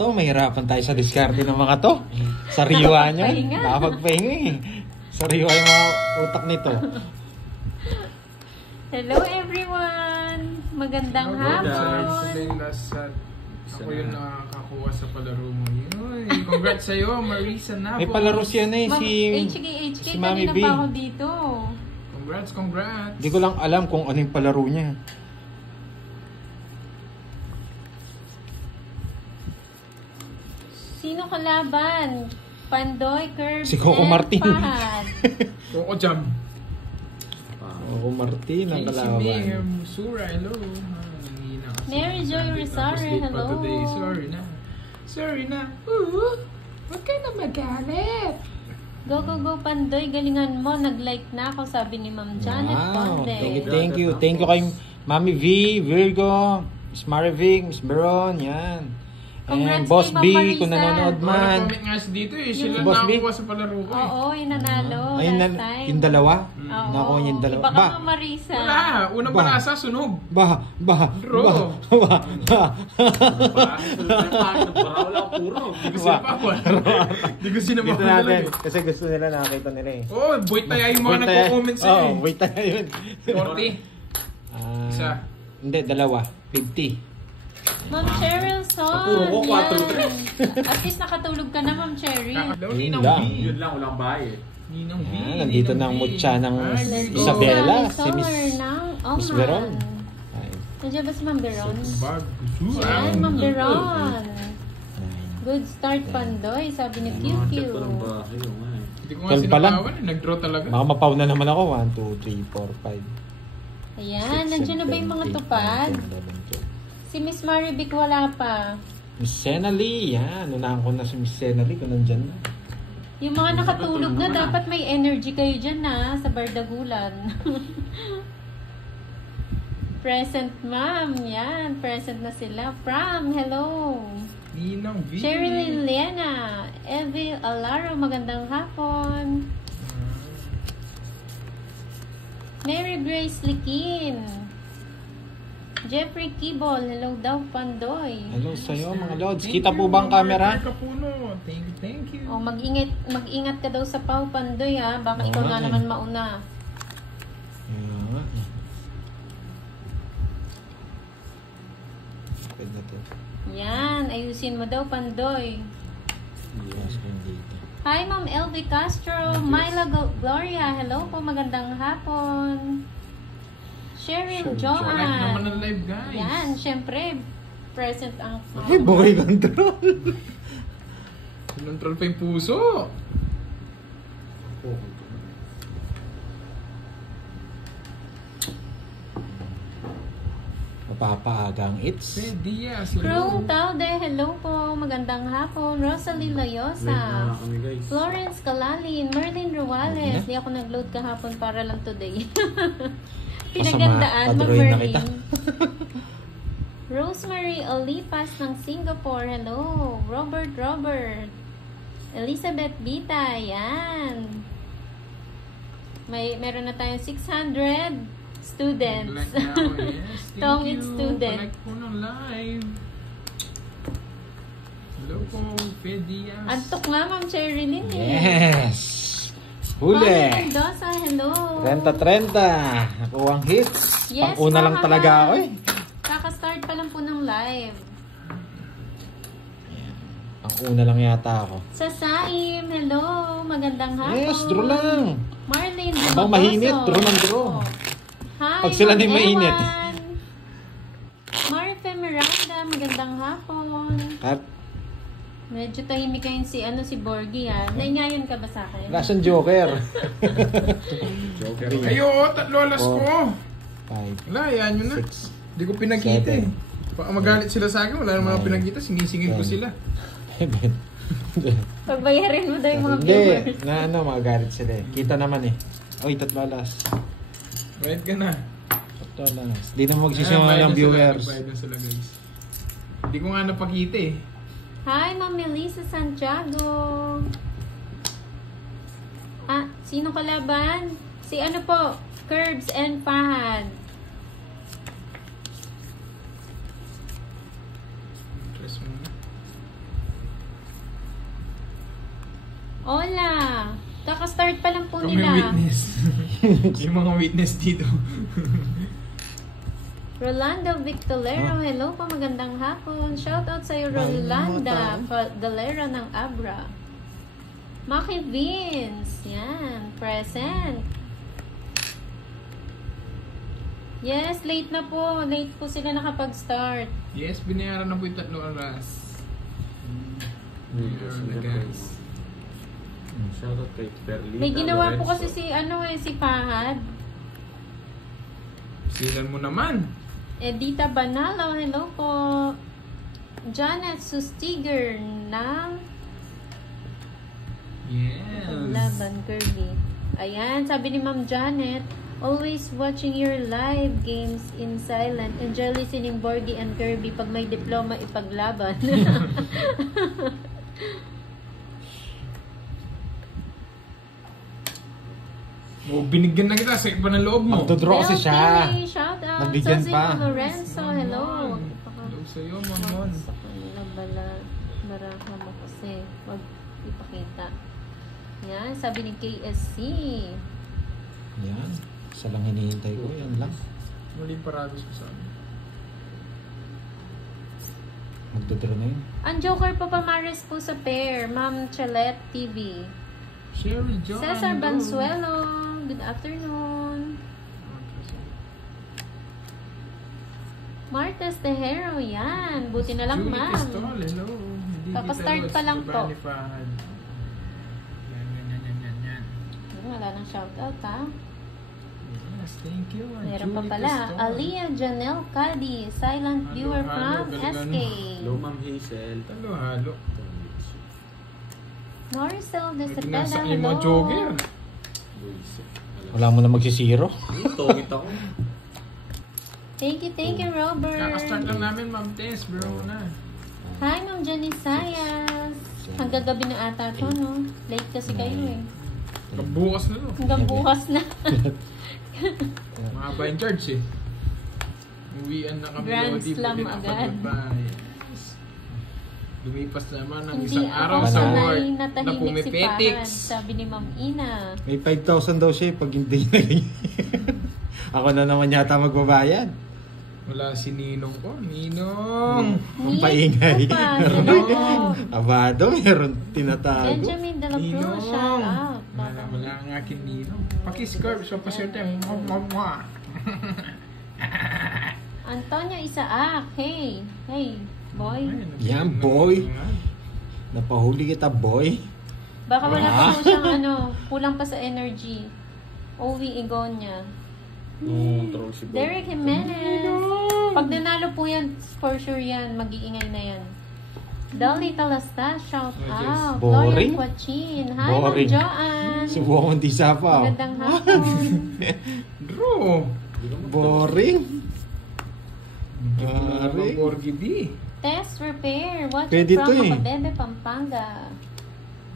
to. Mahirapan tayo sa diskarte ng mga to. Sariwa nyo. Nakapagpahinga. Nakapagpahinga eh. Sariwa yung mga utak nito. Hello everyone! Magandang hapon! Ako yung nakakakuha sa palaro mo. Yun. Congrats sa'yo, Marisa Navo. May palaro siya na eh. HK, si Mami kanina B. pa ako dito. Congrats. Hindi ko lang alam kung ano yung palaro niya. Sino kalaban? Pandoy, Curb, Si Coco and Martin. Fahad. Coco Jam. Coco Martin ang Casey kalaban. Mayhem, Sura, hello. Nanghihina kasi. Mary Joy Rosario, Tapos late pa hello. today. Sorry na. Huwag ka na magalit. Go, go, go, Pandoy. Galingan mo. Nag-like na ako, sabi ni Ma'am Janet Wow. Ponde. Thank you. Thank you kay Mami V, Virgo, Miss Marivic, Miss Beron, yan. And Congrats Boss kay B, Ma'am Marisa. kung nanonood man. Nag-comment nga siya dito eh. Sila Boss B? nakakuha sa palaro ko eh. Oo, yung nanalo Ayun last time. yung dalawa? Oo. Nakuha niya yung dalawa. Iba ka Ma'am Marisa. Wala. Unang Ba? panasa, sunog. Bah. Draw. Hindi ko sinapawal. Hindi ko Dito sinapawal. natin. Kasi gusto nila nakakita nila eh. Oh, boy tayo yung mga Wait tayo. nagko-comment sa'yo Oo, eh. wait tayo yun. 40. Ah, Isa. Hindi, dalawa. 50. Ma'am Cheryl Son. Puro ko, 4-3. Yan. At least nakatulog ka na, Ma'am Cherry. Kakadaw, Yun Ninang lang. V. Yun lang, walang bahay eh. Ninang V. Ah, nandito na ang Ninang V. mutya ng Ay, Let's go. Isabela, go. si Miss- ng Miss Oman. Veron. Ay, Nandiyan ba si Ma'am Veron? Bag. Yan, Ma'am Veron. Good start, Pandoy, sabi ni QQ. Check ko ng bahay, yung nga eh. Hindi ko nga Tol pa lang. sinapawan eh. Nag-draw talaga. baka mapaw na naman ako. 1, 2, 3, 4, 5. Ayan, nandiyan na ba yung mga tupad? Si Miss Marivic wala pa. Miss Senali, yan. Unahan ko na si Miss Senali kung nandyan na. Yung mga nakatulog na, dapat may energy kayo dyan na sa Bardagulan. Present, ma'am. Yan, present na sila. Pram, hello. Ninang V. Cheryl Liliana, Evie Alaro, magandang hapon. Mary Grace Likin. Jeffrey Kibol, hello daw, Pandoy. Hello sa'yo mga lods. Thank Kita you, po ba ang Mama camera? Kapuno. Thank you. Oh, mag-ingat ka daw sa Pau, Pandoy ha. Baka Oo ikaw nga nga eh. naman mauna. Yan. Pwede natin. Yan, ayusin mo daw, Pandoy. Yes, dito. Hi, Ma'am LV Castro. Myla Gloria, hello po, magandang hapon. Sheryl Sure, Like naman Joanne. ng live, guys. Yan, syempre, present ang... Ay, buhay control. Sinontrol pa yung puso. Mapapaagang it's. Diaz. Chrome Taude, hello po, magandang hapon. Rosalie Late na Loyosa. kami guys. Florence Kalalin, Merlin Ruales. Di ako nag-load kahapon para lang today. Pinagandaan, Padroy na kita. Merlin. Rosemary Olipas ng Singapore, hello. Robert. Elizabeth Bita, yan. Meron na tayong 600 students. Like now, yes. Thank Tong you. it's student. Like po ng live. Hello po, Diaz. Antok nga, Ma'am Cherilyn eh. Yes! Mami Huli! Mendoza, hello. 30-30. Nakuha ang hits. Yes, Pang-una lang mama. talaga ako eh. Kaka-start pa lang po ng live. Pang-una lang yata ako. Sa Saim, hello. Magandang hapon. Yes, draw lang. Marlene Habang Dumagoso. mainit, draw ng draw. Hi, Pag sila Ma'am na yung mainit. Ewan. Marife Miranda, magandang hapon. At Medyo tahimik kayo si Borgie ha. Naingayan ka ba sa akin? last ang Joker. Joker. Ayo, tatlo alas Oh. ko. 5, Wala, yan yun na. 6. Hindi ko pinakita eh. 7. Baka magalit sila sa akin, wala naman ako pinakita, sinisingil ko 10. sila. Pagbayarin mo daw yung mga Hindi, viewers. na ano, magalit sila eh. Kita naman eh. Oy, tatlo alas. Right ka na. Tatlo alas. Di na magsisimula ng viewers. Bayad na sila guys. Hindi ko nga napakita eh. Hi, Ma'am Melissa Santiago. Ah, sino kalaban? Si ano po? Curbs and Fahad. Press mo na. Hola! Kaka-start pa lang po Kami nila. witness. Yung mga witness dito. Rolando Victolero, hello po, magandang hapon. Shoutout sa'yo, Rolanda Galera ng Abra. Maki Vince, yan, present. Yes, late na po. Late po sila nakapag-start. Yes, binayaran na po yung 3 oras. Binayaran na guys. Shoutout kay Perlita. May ginawa po Lorenzo. kasi si Fahad. Silan mo naman. Edita Banalo, hello po. Janet Sustiger ng Yes. Laban Kirby. Ayan, sabi ni Ma'am Janet, always watching your live games in silent. Enjoy listening Borgie and Kirby. Pag may diploma, ipaglaban. Oh, binigyan na kita sa iba ng loob mo. Magdodraw kasi siya. Kelly, shout out. Nabigyan Jose pa. Lorenzo, hello. Hello sa'yo, Mamon. Sa kanila baraha mo kasi. Wag ipakita. Yan, sabi ni KSC. Yan. Isa lang hinihintay ko. Yan lang. Muli parados ko sa amin. Magdodraw na yun. Ang Joker Papamares po sa pair, Ma'am Chalette TV. Sherry John. Cesar hello. Bansuelo, good afternoon. Martes Tejero, yan. Buti na lang, Julie ma'am. Pistol, hello. Hindi Kakastart kita pa lang lost, po. Giovanni Fahad. Yan. Wala nang shoutout, ha? Yes, thank you. Meron pa Julie pala. Pistol. Aliyah Janelle Cady, silent Halo, viewer halo, from galingan SK. Hello, Ma'am Hazel. Halo. Noricel de Cepeda, Nasa yung mga hello. jogger. Luis. Wala mo na magsisiro. Tongit ako. Thank you, Robert. Kakastart lang namin, Ma'am Tess, bro na. Hi, Ma'am Jenny Sayas. Hanggang gabi na ata to, no? Late kasi kayo, eh. Bukas na no. Hanggang bukas na. Mahaba yung charge eh. Uwian na kami. Grand Lodi, slam pagkita agad. Yes. Lumipas naman ng Hindi isang araw ako sa sanay work na na tahimik si Fahad, pumipetics. sabi ni Ma'am Ina. May 5,000 daw siya pag hindi na ako na naman yata magbabayad. Wala si Ninong ko. Ninong! Ang paingay. Nick, hello. Abado, meron tinatago. Benjamin De La Cruz, Ninong! shout out. Wala ang aking Ninong. Pakiscarb sa pasyente. Mwah! Antonio Isaac, hey. Hey, boy. Yan, boy. Napahuli kita, boy. Baka wala Ah. pa po siyang kulang pa sa energy. Owi Igonia. Control si Bob. Derek Jimenez. Pag nanalo po yan, for sure yan, mag-iingay na yan. Dolly Talastas, shout Oh, yes. out. Boring? Gloria Quachin. Hi, Ma'am Boring. Joanne. Subukan mo di sapa. Magandang hapon. Drew! Boring. Mga Boring. Borgie D. Test repair. Watching Pwede from to eh. Macabebe, Pampanga.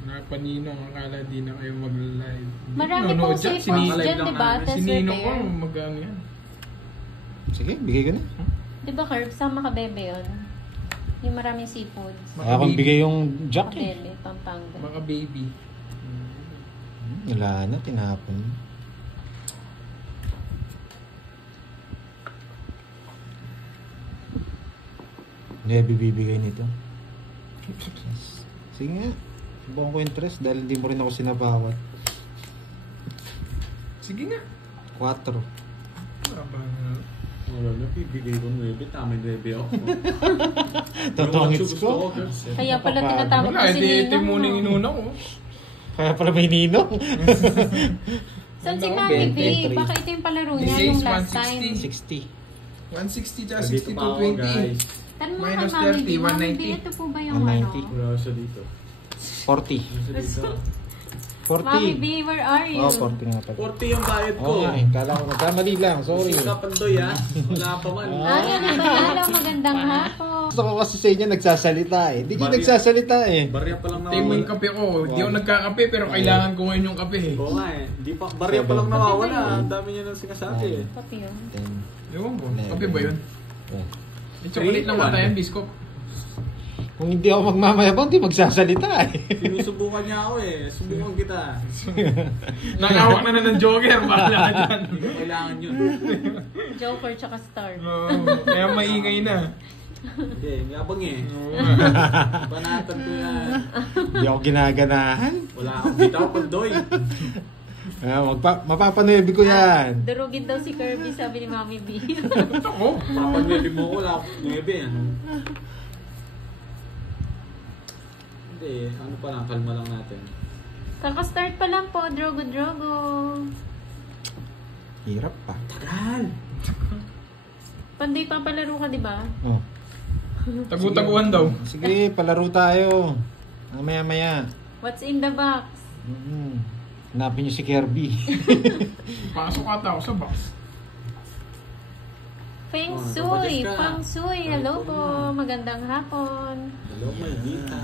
Napaninong, akala di na kayo mag-live. Marami Nanonood pong dyan, safe si posts Ninong. dyan, lang diba? namin. Test Si Ninong ko, repair. mag-ano yan. Sige, bigay ko na. Diba, Curb? Sa Macabebe yun. Yung maraming seafoods. Kaya kung bigay yung jack eh. Macabebe, Pampanga. Mga baby. Wala na, tinapon. Hindi bibigay nito. Sige nga. Subukan ko interest dahil hindi mo rin ako sinabawat. Sige nga. 4. Wala na, bibigay ko 9. Tama 9 ako. Totoong Yung hits gusto ko. kasi. Kaya pala Napapagod. tinatawag Wala, ko si ito yung muna Ninong. inuna ko. Kaya pala may ninong. Saan si Ano, Mami B? 23. Baka ito yung palaro This niya is yung last 160. time. 60. 160 tsaka Dito pa ako, 62.20. guys. Tanong mo kay Minus Mami B. 30, Mami B, 190. ito po ba yung 190. ano? Wala siya dito. 40. Wala siya dito. 40. Mami B, where are you? Oh, 40 nga pala. 40 yung bayad ko. Oo nga eh. Kala ko nagkamali lang. Sorry. Sige ka pandoy ha. Wala pa man. Ano na ba? Hello, magandang hapon. Gusto ko kasi sa inyo nagsasalita eh. Hindi kayo Barya. nagsasalita eh. Barya pa lang Tayo mo yung nawawala. kape ko. Hindi ako nagkakape pero kailangan ko ngayon yung kape eh. Oo nga eh. Di pa, barya pa lang nawawala. Ang dami niya nang sinasabi eh. Kapi yun. 10. Ewan ko. Kape ba yun? Oh. May chocolate lang mata yan, biskop. Kung hindi ako magmamayabang, di magsasalita eh. Sinusubukan niya ako eh. Subukan kita. Nakawak na ng Joker. Bahala ka dyan. Kailangan yun. Joker tsaka Star. Kaya maingay na. Hindi, yabang eh. Panatan ko yan. Hindi ako ginaganahan. Wala akong bitaw, Pandoy. Mapapanuebi ko yan. Durugin daw si Kirby, sabi ni Mami B. Ako? Papanwede mo ko, wala akong 9. Ano? Hindi, ano pa lang, kalma lang natin. Kaka-start pa lang po, Drogo. Hirap pa. Tagal! Panday papalaro ka, di ba? Oh. Tagu-taguan daw. Sige, palaro tayo. Maya-maya. What's in the box? Hanapin niyo si Kirby. Pasok ata ako sa box. Feng Oh, Shui. lumabas ka. Feng Shui. Hello po. Magandang hapon. Hello, Maldita.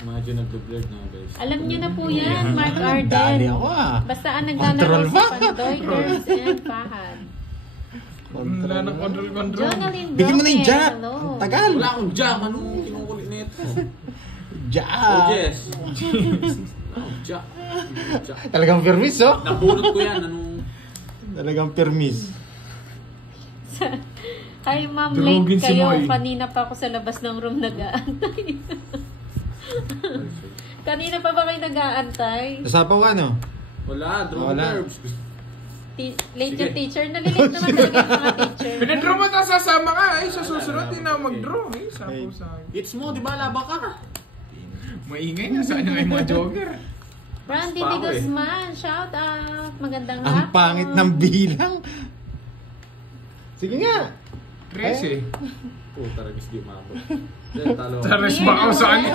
Medyo nag-blurred na guys. Alam niyo na po yan, Mark Dali Arden. ako ah. Basta ang Control naglalaro ba? sa Pandoy, Girls, and Fahad. Wala na control. Jonalyn Bigyan mo na yung Roque, jack. hello. Ang tagal. Wala akong jam. Anong kinukulit na ito? Jack. Oh, Jess. Oh, jam. Jam. Talagang permis oh. Nabunot ko yan. Anong... Talagang permis. Hi, Ma'am Durugin Late si kayo. Moy. Kanina pa ako sa labas ng room nag-aantay. Kanina pa ba kayo nag-aantay? Nasapaw ka no? Wala, draw Wala. verbs. Late Sige. yung teacher. Nalilate naman talaga yung mga teacher. Pinadraw mo na sasama ka. Ay, sa susunod din na mag-draw. Eh, sapo sa akin. It's mo, di ba? Laba ka. Maingay na. Saan na yung mga Joker? Brandy Pa de ako eh. Guzman, shout out. Magandang Ang hapon. pangit ng bilang. Sige nga. 13. Puta, ragis di umabot. Then, talo. Sa rest ba ako sa ano?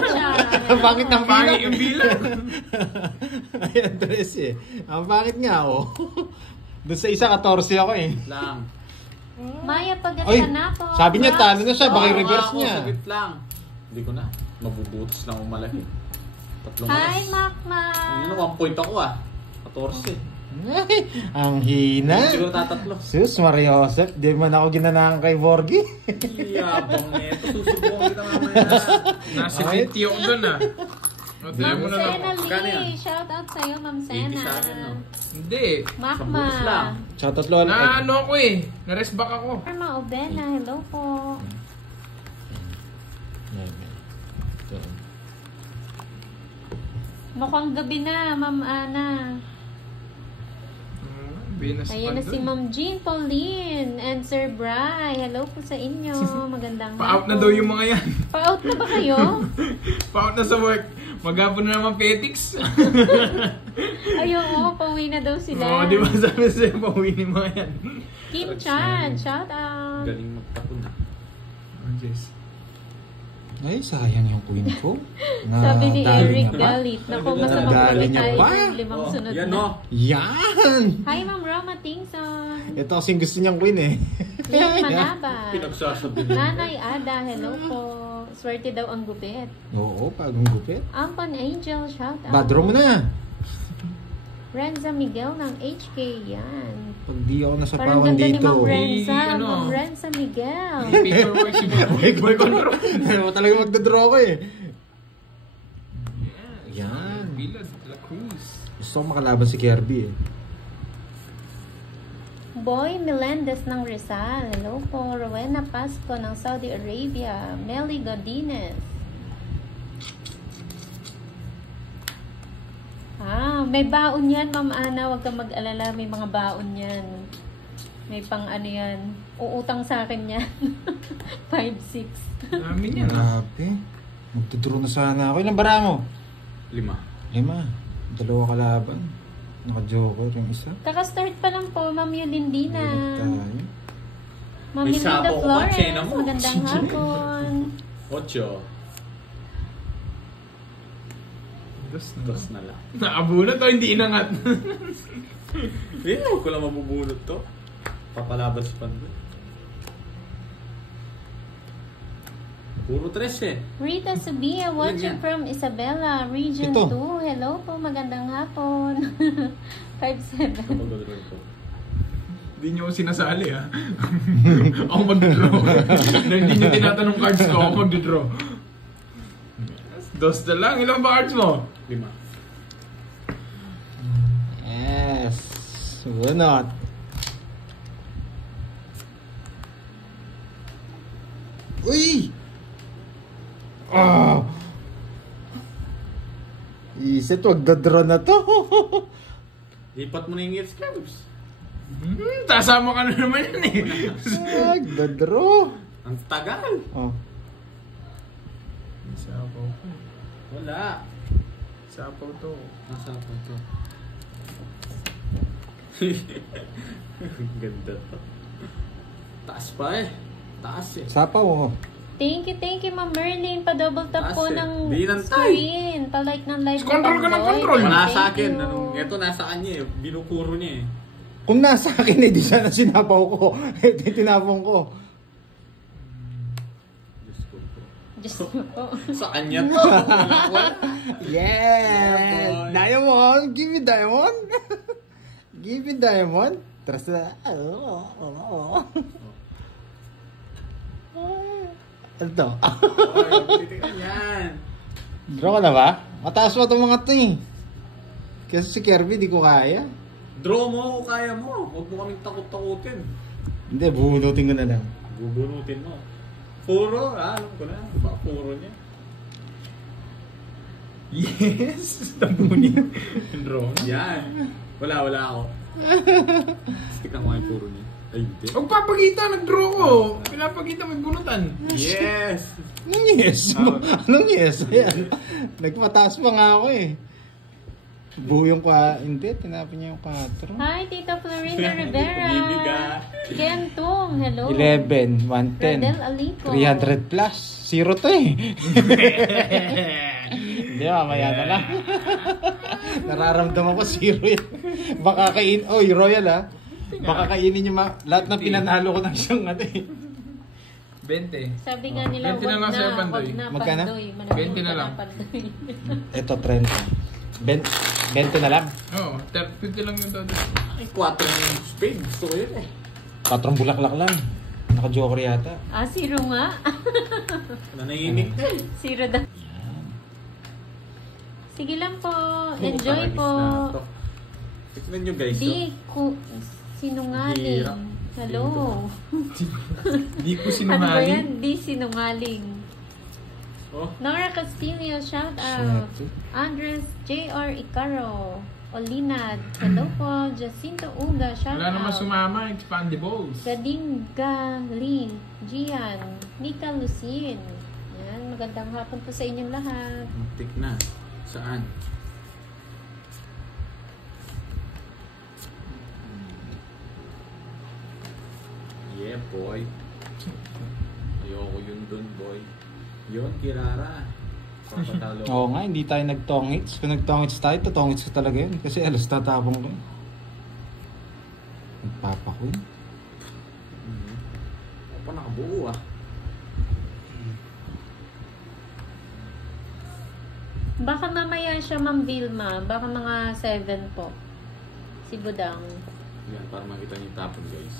Ang pangit ng Pangit bilang. yung bilang. Ayan, Tres eh. Ang pangit nga oh. Doon sa isa, 14 ako eh. Lang. Maya Oy, Pagkasana po. sabi niya talo na siya. Baka Oo, i-reverse ako, niya. Saglit lang. Hindi ko na. Mabubutos lang ang malaki. Tatlong Hi, oras. Makma. Ano, 1 point ako ah. 14. Ay, ang hina. Siguro tatatlo. Sus, Maria Joseph. Di man ako ginanahan kay Borgie. Yabang neto. Susubukan kita mamaya. Nasa Ay. video ko dun ah. O, tala Ma'am mo na lang. Sena Kano yan? Lee. Shout out sa'yo, Ma'am 80 Sena. sa akin, no? Hindi. Makma. Sa lang. Tsaka tatlo. Na ano ako eh. Na-rest back ako. Karma Obena. Hello po. Mukhang gabi na, Ma'am Ana. Venus Ayan na si Ma'am Jean Pauline and Sir Bry. Hello po sa inyo. Magandang Pa-out na hapon. daw yung mga yan. Pa-out na ba kayo? Pa-out na sa work. Maghapon na naman petics. Ay, oo. Pauwi na daw sila. Oo, di ba sabi sa'yo, pauwi ni mga yan. Kim Chan. Shout out. Galing magtapon na. Oh, Jess. Ay, sayang yung queen ko. Sabi ni Nadali Eric niya pa. Galit. Naku, basta Nadali magpapit niya tayo pa. ng 5 sunod Yan na. no. Yan! Hi, Ma'am Roma Tingson. Ito kasing gusto niyang queen eh. Lynn Manaba. Pinagsasabi niya. Nanay Ada. Hello po. Swerte daw ang gupit. Oo, pagong gupit. Ampon Angel. Shout out. Badro mo na. Renza Miguel ng HK. Yan. Pag di ako Parang nasapawan ganda ni dito. Ma'am Renza. Eh, ano? Ma'am Renza Miguel. Paperwork si Boy Control. Ayaw mo talaga magdodraw ko eh. Yan. Villa de la Cruz. Gusto ko makalaban si Kirby eh. Boy Melendez ng Rizal. Hello po. Rowena Pasco ng Saudi Arabia. Melly Godinez. May baon yan, Ma'am Ana. Huwag kang mag-alala. May mga baon yan. May pang ano yan. Uutang sa akin yan. 5-6. Namin yan ah. Grabe. Magdodraw na sana ako. Ilang bara mo? 5. 5. Dalawa kalaban. Naka-joker yung isa. Kaka-start pa lang po, Ma'am Yulindina. Balik tayo. Ma'am May Yolanda sabaw ko pa, Flores. tsena mo. Magandang hapon. 8. Dos na lang. Nakabunot o hindi inangat? Hindi, huwag ko lang mabubunot to. Papalaban sa Pandoy. Puro 3 eh. Rita Subia watching Yan, yan. from Isabela, Region Ito. 2. Hello po, magandang hapon. 5-7. Kapag gagawin ko. Hindi nyo sinasali ha. Ako mag-draw. Dahil hindi nyo tinatanong cards ko, ako mag-draw. Dos na lang. Ilang ba cards mo? 5. Yes. Bunot. Uy! Ah! Iset, wag dadraw na to. Lipat mo na yung Earth Clubs. Tasama ka na naman yan eh. Wag dadraw. Ang tagal. Oh. Sapaw ko. Wala. Sapaw to. Nasa ako to. Ganda to. Taas pa eh. Taas eh. Sapa mo. Thank you, Ma'am Merlin. Pa-double tap po Ase, ng binantay. screen. Pa-like ng live. Control ka ng Boy. control. Wala Thank sa akin. you. Ito nasa kanya eh. Binukuro niya eh. Kung nasa akin, di sana sinapaw ko. Tinapong ko. Diyos ko po. Diyos ko po. Sa kanya to. Wala. Yes! Yeah, boy. Diamond! Give me diamond! Give me diamond! Trust na. Ano to? Oy, titignan yan. Draw ka na ba? Mataas pa itong mga to eh. Kasi si Kirby di ko kaya. Draw mo kung kaya mo. Huwag mo kaming takot-takutin. Hindi, bubunutin ko na lang. Bubunutin mo. Puro, alam ko na. Puro niya. Yes! Tabunin. Draw. Yan. Wala ako. Stick lang mo yung puro niya. Ay, hindi. Huwag papagita, nag-draw ko. Pinapagita, may bunutan. Yes! Anong yes? Anong yes? Ayan. Nagmataas pa nga ako eh. Buo yung hindi, tinapin niya yung 4. Hi, Tita Florinda Rivera. Bumibiga. Kentong, hello. 11, Rodel 110, Alico. 300 plus. Zero to eh. Hindi, mamaya na lang. Nararamdaman ko zero yan. Baka oy, Royal ah. Baka kainin niyo lahat na pinanalo ko ng isang eh. 20. Sabi nga nila, 20 na lang sa'yo, Pandoy. wag na Magkano? Pandoy. 20 na lang. Pandoy. Ito, 30. 20 na lang. Oo, 50 lang yung todo. Ay, 4 yung spade. Gusto ko yun eh. 4 bulaklak lang. Naka-joker yata. Zero nga. Nanahimik na eh. Zero daw. Sige lang po. Enjoy po. Tignan nyo guys. Di ko sinungaling. Hirap. Hello. Di ko Ano ba sinungaling. yan? Di sinungaling. Oh, Nora Castillo, shout out. Andres J.R. Icaro. Olinad. Hello po. Jacinto Uga, shout Wala naman out. sumama, expandables. Gading Galing. Gian. Nika Lucin. Yan. Magandang hapon po sa inyong lahat. muntik na. Saan? Yeah, boy. Ayoko yun dun, boy. Yun, Kirara. Papatalo ko. Oo nga, hindi tayo nag-tongits. Kung nag-tongits tayo, tatongits ko talaga yun. Kasi alas tatapong ko. Nagpapakoy. Ako pa nakabuo ah. Baka mamaya siya, Ma'am Vilma. Baka mga 7 po. Si Budang. Yan, para makita niyo yung tapon, guys.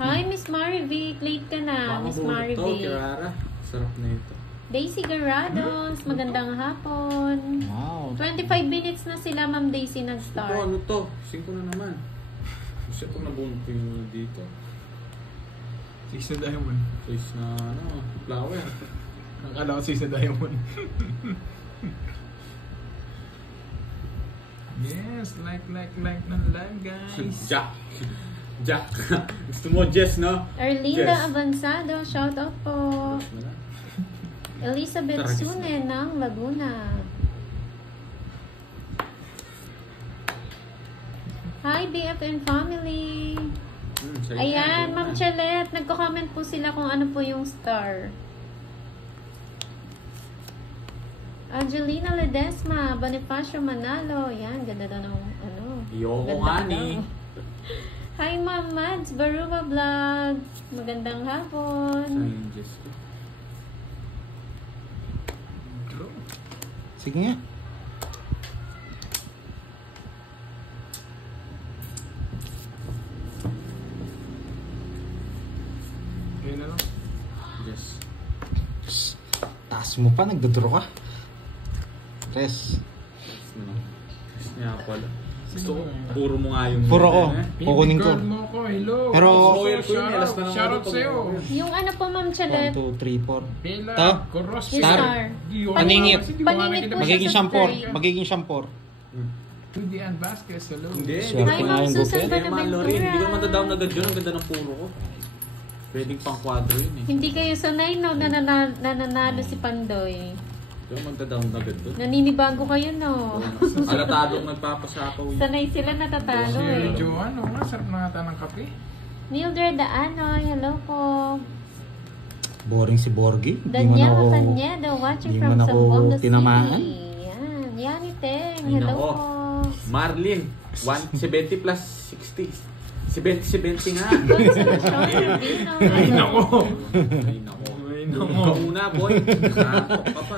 Hi, Miss Marivic. Late ka na, Miss Makabuo to, Marivic. Kirara. Sarap na ito. Daisy Garados. Magandang hapon. Wow. 25 minutes na sila, Ma'am Daisy, Ito, nag-start. ano to? 5 na naman. Gusto itong nabunod ko yung dito. 6 na diamond. Face na, ano, flower. Nakala ko 6 na diamond. Yes, like ng live, guys. Jack. Jack. Gusto mo, Jess, no? Erlinda Yes. Avanzado, shout out po. Wala. Elizabeth Taragis Sune ng Laguna. Hi, BFN family. Sa'yo Ayan, na, Ma'am Chalet, nagko-comment po sila kung ano po yung star. Angelina Ledesma, Bonifacio Manalo. Yan, ganda daw ng ano. Ayoko Ganda nga daw. ni. Hi, Ma'am Mads Baruba Vlog. Magandang hapon. Saan yung Jess ko? Draw. Sige nga. Taas mo pa, nagdodraw ka. Res. Nga pala. Gusto ko, puro mo nga yung... Puro ko. Baby Kukunin ko. girl mo ko, hello. Pero... Shoutout sa'yo. Yung ano po, Ma'am 1, Chalet? 2, 3, 4. Bella, Ito? Koros, Yes, Star. star. Paningit. Paningit po siya Magiging sa shampoo. story. Magiging shampoo. Judian Vasquez, hello. Hindi. Swerte Hi, na Ma'am yung Susan buket. Hindi ko naman Bonaventura. down agad yun. Ang ganda ng puro ko. Pwedeng pang kwadro yun eh. Hindi kayo sanay, no? Nananalo si Pandoy. Hindi ko magda-down agad doon. Naninibago kayo, no? Alatadong nagpapasapaw yun. Sanay sila natatalo, Si eh. Joanne, nga, sarap na ata ng kape. Mildred Anoy, hello po. Boring si Borgie. Di man Daniel ako... Canedo, watching di from man ako Zamboanga tinamaan. City. Yan. Yani Teng, Ay, hello nako. po. Marlin, 170 plus 60. 70 nga. Consolation Rubino. Ay, nako. Ay, nako. Tulog ka muna, boy. Nakakok ka pa.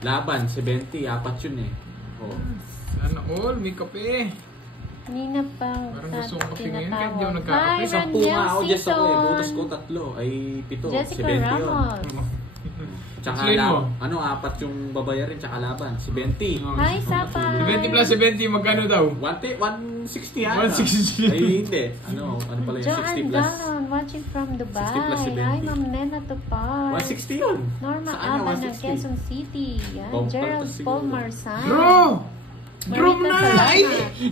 Laban, 70. Apat yun eh. Oh. Sana all, may kape. Nina pang Parang gusto ko kape ngayon, kahit di ako tinatawag. nagkakape. Hi, 10 nga ako, just ako eh. Butas ko Season. 3. Ay, 7. Jessica 70 yun. Ramos. Tsaka Explain mo. ano, 4 yung babayarin, tsaka laban. 70. Hi, Sapa. 70 plus 70, magkano daw? 160 yan. 160. Ay, hindi. Ano pala yung 60 Joanne plus? Gallon, watching from 60 plus Dubai. 70. Hi, Ma'am Nena Tupar. 160 yun. Norma Saan na, Aba ng 160? Quezon City. Yan. Bumper Gerald pa siguro. Paul Marsan. Bro! Bro Marita na! Salana. Ay!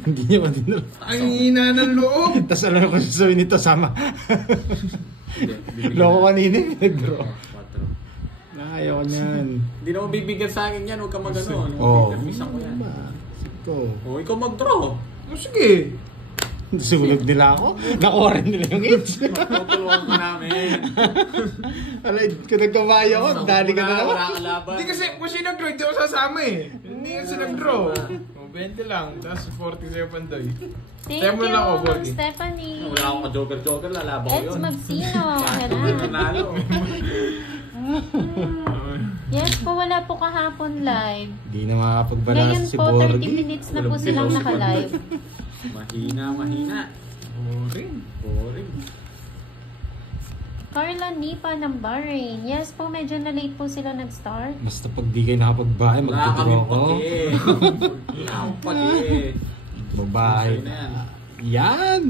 Hindi niya madinalo. Ang hina ng loob! Tapos alam mo kung sasabihin nito, sama. Hindi. bibigyan Loko na. kanina, nag-draw. 4. Ayaw niyan. Hindi na mabibigyan sa akin yan. Huwag ka mag-ano. Oo. Pisang ko yan. Sito. O, ikaw mag-draw. Oh, sige. Sumunod nila ako. Nakuha rin nila yung hits. Tutulungan ka namin. Alay, kung nagkamaya ko, dali ka na naman. Wala ka laban. Hindi kasi kung siya nag-draw, hindi ako sasama eh. Hindi kasi nag-draw. O, 20 lang. Tapos 40 sa'yo Pandoy. Thank Tayo mo you, lang ako, Ma'am Borgie. Stephanie. Wala akong ka-joker-joker. Lalaban ko Eds yun. Magsino. Ito Hello. nanalo. Yes po, wala po kahapon live. Hindi na makakapagbalasa Ngayon si po, 30 Borgie. minutes na po Walang silang pinost. naka-live. Mahina. Boring. Boring. Carla Nipa ng Bahrain. Yes po, medyo na late po sila nag-start. Basta pag di kayo nakapagbahay, Wala magdodraw kaming ko. pake. Wala akong pake. Babae. Sa'yo na yan. Yan!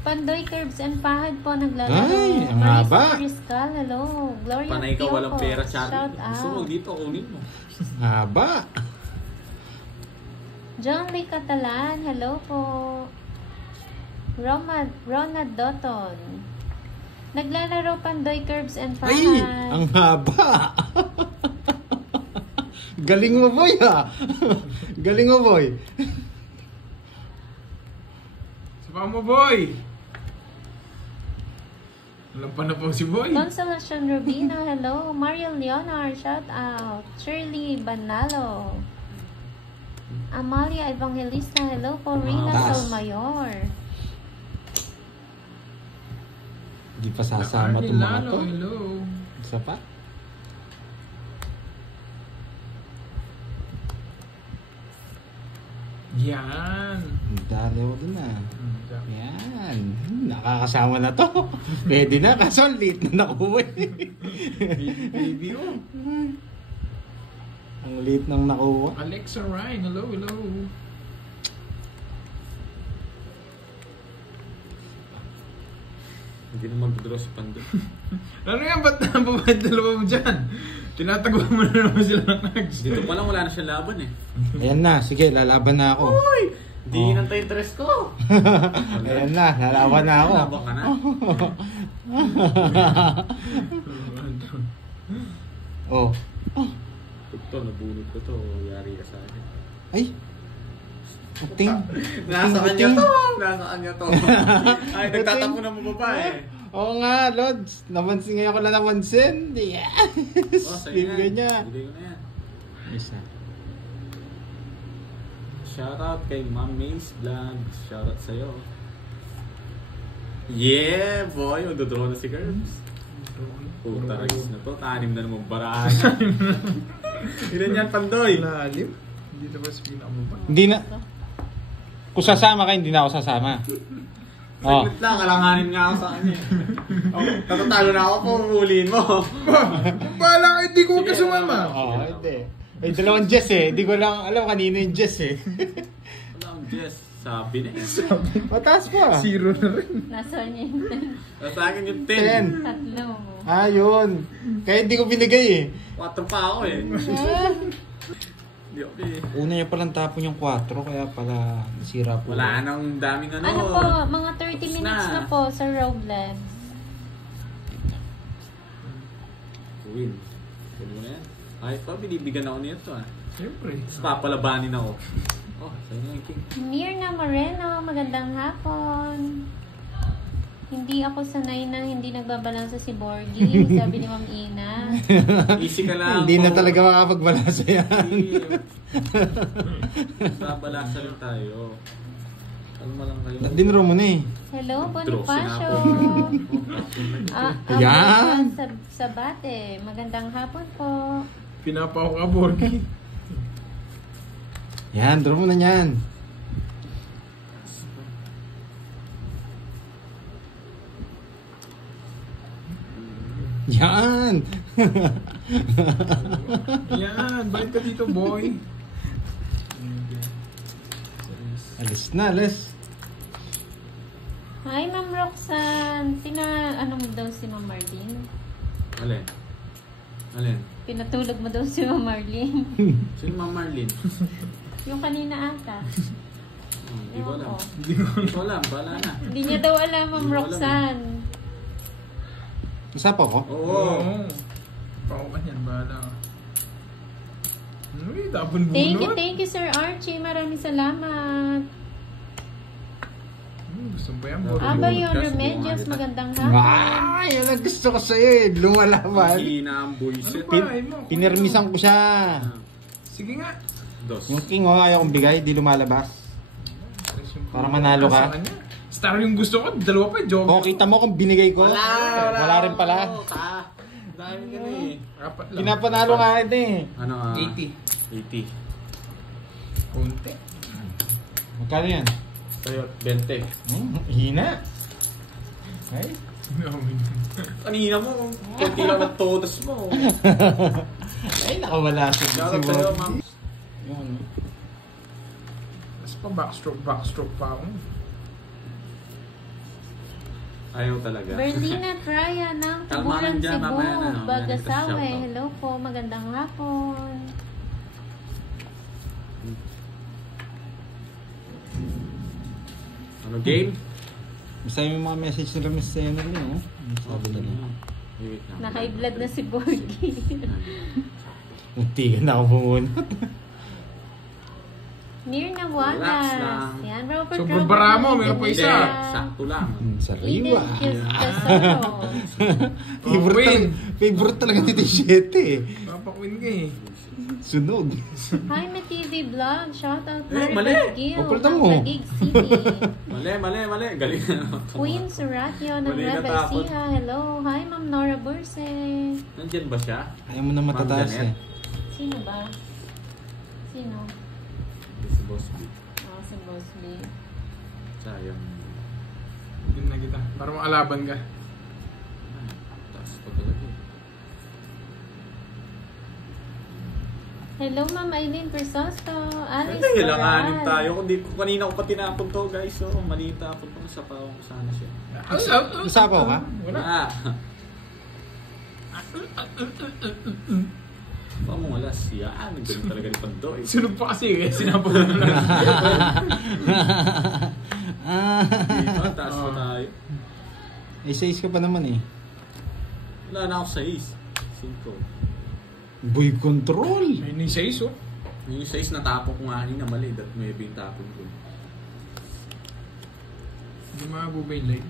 Pandoy Curbs and Pahad po naglalaro. Ay, ang Marisa haba. Mariscal, hello. Gloria Panay ka walang Piocos, pera, Charlie. shout Gusto mo out. dito, kunin mo. Haba! John Lee Catalan, hello po. Ronald Dotton. Naglalaro Pandoy Curbs and Ay! Pahad. Ang haba! Galing mo, boy, ha? Galing mo, boy. Sapa mo, boy! Walang pa na po si boy. Consolacion Rubino, hello. Mario Leonard, shout out. Shirley Banalo. Amalia Evangelista, hello po. Rina Taas. Solmayor. Hindi pa sasama itong mga to. Hello. Isa pa? Yan. Dali ko dun, ah. Yan. Nakakasama na to. Pwede na, kaso late na nakuha. Baby, oh. Ang late nang nakuha. Alexa Ryan, hello. Hindi na mag-draw si Pando. Ano yan? Ba't nababayad dalawa mo dyan? Tinatago mo na naman sila ng cards. Dito pa lang wala na siyang laban eh. Ayan na, sige, lalaban na ako. Di hinantay interest ko. Ayan na, lalaban na ako. Laban ka na. Oh. Ito, nabunod ko to. Yari ka sa akin. Ay! Puting. Nasa kanya Puting. to. Nasa kanya to. Ay, nagtatapo na mo babae. Oo nga, Lods. Namansin ngayon ko lang namansin. Yes! Oh, sa'yo Bibigyan yan. niya. Bigay ko na yan. Isa. Shoutout kay Ma'am Mace Vlog. Shoutout sa'yo. Yeah, boy. Magdodraw na si Curbs. Puta, ragis na to. Tanim na namang barahan. Ilan yan, Pandoy? Lalim? Hindi na ba sa pinakababa? Hindi na. Kung sasama ka, hindi na ako sasama. Oh. Saglit lang, alanganin nga ako sa kanya. Oh, tatatalo na ako kung uliin mo. Bahala ka, hindi ko ka sumama. Oo, hindi. May dalawang Jess eh. Hindi ko lang alam kanino yung Jess eh. Wala akong Jess. Sabi na. Mataas pa. Zero na rin. Nasa niya yung Sa akin yung 10. 10. tatlo. Ah, yun. Kaya hindi ko binigay eh. 4 pa ako eh. Hindi ako eh. Una niya palang tapon yung 4, kaya pala nasira po. Wala nang daming ano. Ano po, mga 30 minutes na po sa Roblox. Win. Pwede mo na yan. Ay pa, binibigyan ako nito ah. Siyempre. Tapos papalabanin ako. Oh, sa'yo na yung king. Mirna Moreno, magandang hapon. Hindi ako sanay na hindi nagbabalansa si Borgie, sabi ni Ma'am Ina. Easy ka lang. Hindi na po. talaga makapagbalasa yan. Babalasa rin tayo. Kalma lang kayo. Dinro mo na eh. Hello, Draw Bonifacio. Yan. Sa bate, magandang hapon po. Pinapaw ka, Borgie. Yan, draw mo na yan. Yan. Yan, balik ka dito, boy. Alis na, alis. Hi, Ma'am Roxanne. Ano mo daw si Ma'am Marlene? Alin? Alin? Pinatulog mo daw si Ma'am Marlene. Sino Ma'am Marlene? Yung kanina ata. Hindi ko alam. Ewan ko. Hindi ko alam, bahala na. Hindi niya daw alam, Ma'am Hindi ko alam. Roxanne. Isa pa ko? Oo. Pao ka niyan, bahala ka. Uy, tapon bunot. Thank you, Sir Archie. Maraming salamat. Gusto mo yan, Ah, Aba Borgie? yung Podcast, Remedios, bumalit. magandang hapon. Ah, yan ang gusto ko sa'yo eh. Lumalaban. Hina ang buisit. Ano ba? Ay mo. Pinirmisan ko siya. Sige nga. Dos. Yung king oh, ayaw kong bigay, di lumalabas. Para manalo ka. Sa kanya. Star yung gusto ko, dalawa pa, joke. O, kita mo kung binigay ko. Wala rin pala. Dami ka na eh. Apat lang. Pinapanalo nga ito eh. Ano 80. 80. Konti. Magkano yan? Sa'yo, 20. Hina. Ay. Kanina mo, konti lang ang todos mo. Ay, nakawala siya. Shoutout sa'yo, ma'am. Yun. Mas pa backstroke pa ako. Ayaw talaga. Berlina Traya ng Tuburan Kalmahan dyan, Cebu, mamaya na. Bagasawe. Shoutout. Hello po, magandang hapon. Ano, game? Basta yung mga message nila Miss Senna rin, oh. Sabi nila. Wait lang. Na-high blood na si Borgie. Munti ka na ako bumunot. Mirna Relax Wagas. lang. Yan, Robert Sobrang bara mo, meron pa Hindi, isa. sakto lang. Sariwa. Eden Tesoro. Win. Favorite talaga ni T7 eh. Papakwin ka eh. Sunog. Hi, my TV vlog. Shoutout mali. Gil Pupultan ng mo. Taguig City. Mali. Galing na. Queen Suratio ng Mali na Nueva takot. Ecija. Hello. Hi, Ma'am Nora Burse. Nandyan ba siya? Ayaw mo na matataas Ma'am eh. Janet? Sino ba? Sino? Si Boss B. Si Boss B. Sayang. Yun na kita. Para makalaban ka. Taas pa talaga. Hello, Ma'am Aileen Crisosto. Alice Hindi, ilanganin Doral. tayo. Kanina ko pa tinapon to, guys. So, mali tapon to. Sa pawang ko sana siya. Isapaw ka? Wala. Pa mo wala siya. Nagdaling talaga ni Pandoy. Sunog pa kasi eh. Sinapon mo na lang. Dito, taas pa tayo. Eh, 6 ka pa naman eh. Wala na ako sa is. 5. Boy control. May ni 6 oh. Yung 6 natapon ko nga na mali. That may yung tapon ko. Hindi makabuba yung live.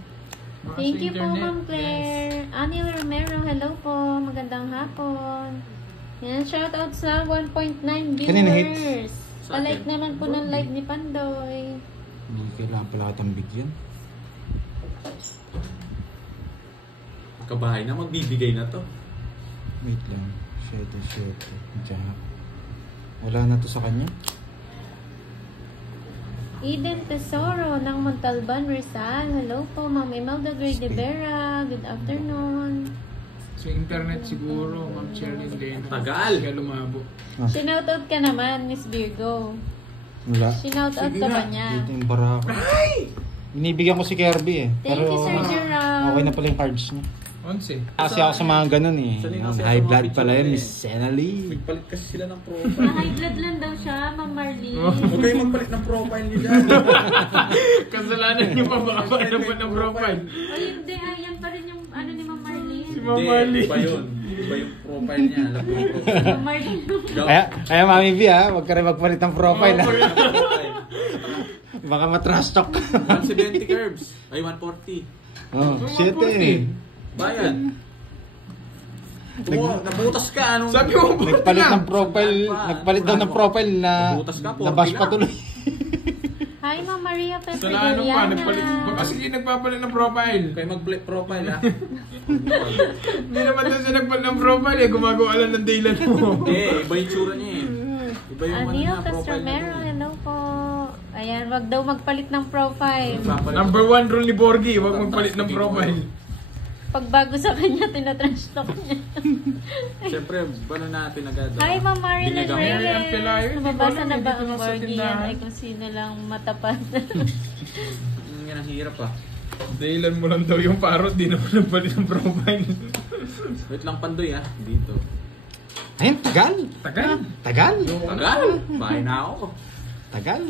Baka Thank sa you po, internet. Ma'am Claire. Anil Romero, hello po. Magandang hapon. Yan, shoutout sa 1.9 Kanina viewers. hits? Sa Palike akin. naman po ng live ni Pandoy. Hindi kailangan pala kitang bigyan. Kabahay na magbibigay na to. Wait lang. Shit. Diyan. Wala na to sa kanya. Eden Tesoro ng Montalban, Rizal. Hello po, Ma'am Imelda Gray de Vera. Good afternoon. Sa internet siguro, Ma'am Cheryl Lena. Tagal. Kaya lumabo. Sinoutout ka naman, Miss Virgo. Wala. Sinoutout ka ba niya? Dito yung barako. Inibigyan ko si Kirby eh. Thank you, Sir Gerald. okay na pala yung cards niya. 11. Kasi ako sa mga ganun eh. Sanay kasi High ako blood mga pala yun, picture Miss Senali. Nagpalit kasi sila ng profile. Na-high blood lang daw siya, Ma'am Marlene. Huwag kayong magpalit ng profile niyo dyan. Kasalanan niyo pa baka pa ng profile. O hindi, ayan pa rin yung ano ni Ma'am Marlene. Si Ma'am Hindi, Marley. iba yun. Iba yung profile niya. Alam ko yung profile. Ma'am Marlene. Kaya Mami V ha, huwag ka rin magpalit ng profile ha. Baka matrash talk ka. 170 curves. Ay, 140. Oh, shit eh. Bayan. Nabutas ka. Anong... Sabi mo ba? Nagpalit ng profile, nagpalit daw ng profile na Nabutas ka, 40 nabash pa lang. tuloy. Hi, Ma'am Maria Pepe Kasalanan pa. Nagpalit. Juliana. Baka sige nagpapalit ng profile. Kayo mag-play profile ha. Hindi naman daw siya nagpalit ng profile eh. Gumagawa lang ng daylan mo. Hindi, iba yung tsura niya eh. Iba yung Anil na profile niya. Castromero, hello po. Ayan, wag daw magpalit ng profile. Number 1 rule ni Borgie, huwag magpalit ng profile. Pag bago sa kanya, tinatrash talk niya. Siyempre, ano natin agad. Hi, Ma'am Marilyn Binyagang- Marian Pelayo, Reyes. hindi ko Nababasa alam, na ba dito ang na sa Borgie yan? tindahan. Ay, kung sino lang matapat. Yan ang hirap ah. Daylan mo lang daw yung parot, di naman nagpalit ng profile. Wait lang Pandoy ah. Dito. Ayun, tagal. Tagal. Tagal. Tagal. Bahay na ako. Tagal.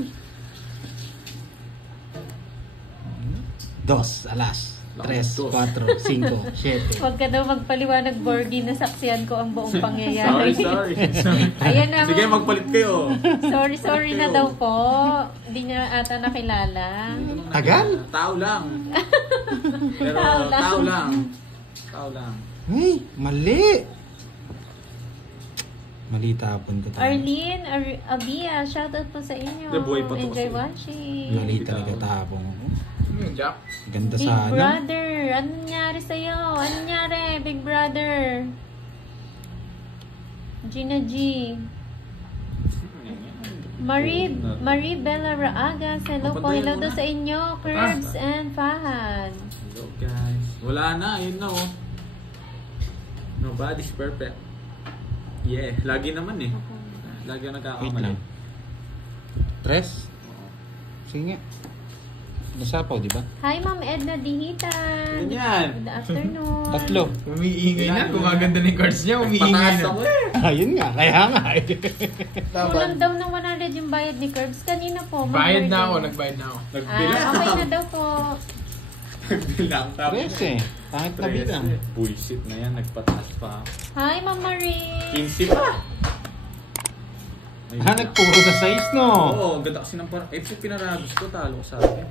2, alas. 3, 4, 5, 7. Huwag ka daw magpaliwanag, Borgie, nasaksiyan ko ang buong pangyayari. Sorry. Ayan na. Sige, magpalit kayo. Sorry na daw po. Hindi niya ata nakilala. Tagal. Tao lang. Pero Tao lang. tao lang. Tao lang. Ay, mali. Mali tapon ko. Arlene, Abia, shoutout po sa inyo. Hindi, buhay pa to Enjoy kasi. watching. Mali talaga tapon ko. Ano yung Jack? Ganda Big sana. Brother, ano nangyari sa'yo? Ano nangyari, Big Brother? Gina G. Marie Bella Raagas, hello po. Hello daw sa inyo, Curbs and Fahad. Hello guys. Wala na. Yun na oh. Nobody's perfect. Yeah. Lagi naman eh. Lagi Wait nagkakamali. lang. 3? Sige nga. Nasapaw, di ba? Hi, Ma'am Edna Dihitan. Ganyan. Good afternoon. 3. Umiingay na. Gumaganda na yung cards niya. Umiingay Pataas na. ako eh. Ayun nga, kaya nga eh. Kulang daw ng 100 yung bayad ni Curbs. Kanina po. Ma'am Bayad na Virgo. ako. Nagbayad na ako. Nagbilang. Okay na daw po. Nagbilang. 3 eh. Pangit na bilang. Bullshit na yan. Nagpataas pa. Hi, Ma'am Marie. 15 pa. Nagpuro sa size, no? Oo, ang ganda kasi ng parang. Eh, pinarabis ko. Talo ko sa akin.